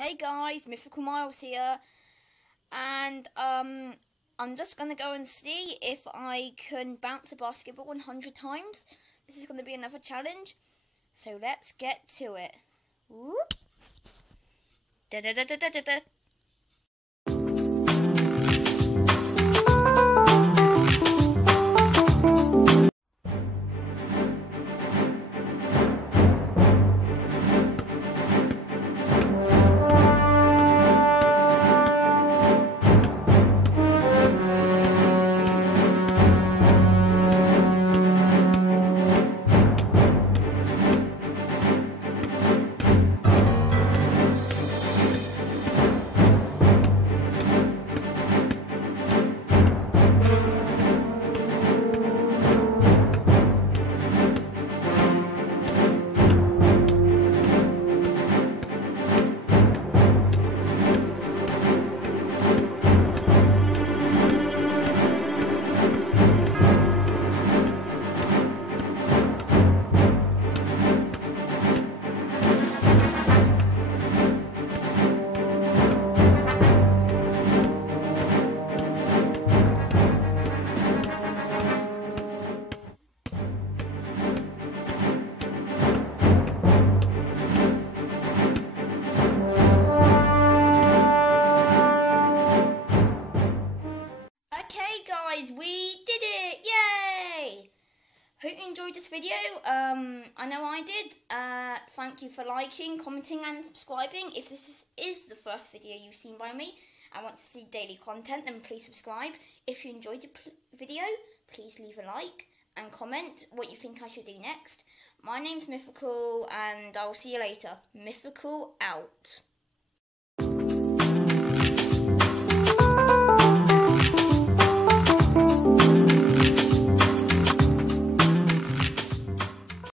Hey guys, Mythical Miles here, and I'm just gonna go and see if I can bounce a basketball 100 times. This is gonna be another challenge, so let's get to it. Whoop. Da da da da da da da. Okay guys, we did it! Yay! Hope you enjoyed this video. I know I did. Thank you for liking, commenting and subscribing. If this is the first video you've seen by me and want to see daily content, then please subscribe. If you enjoyed the video, please leave a like and comment what you think I should do next. My name's Mythical and I'll see you later. Mythical out.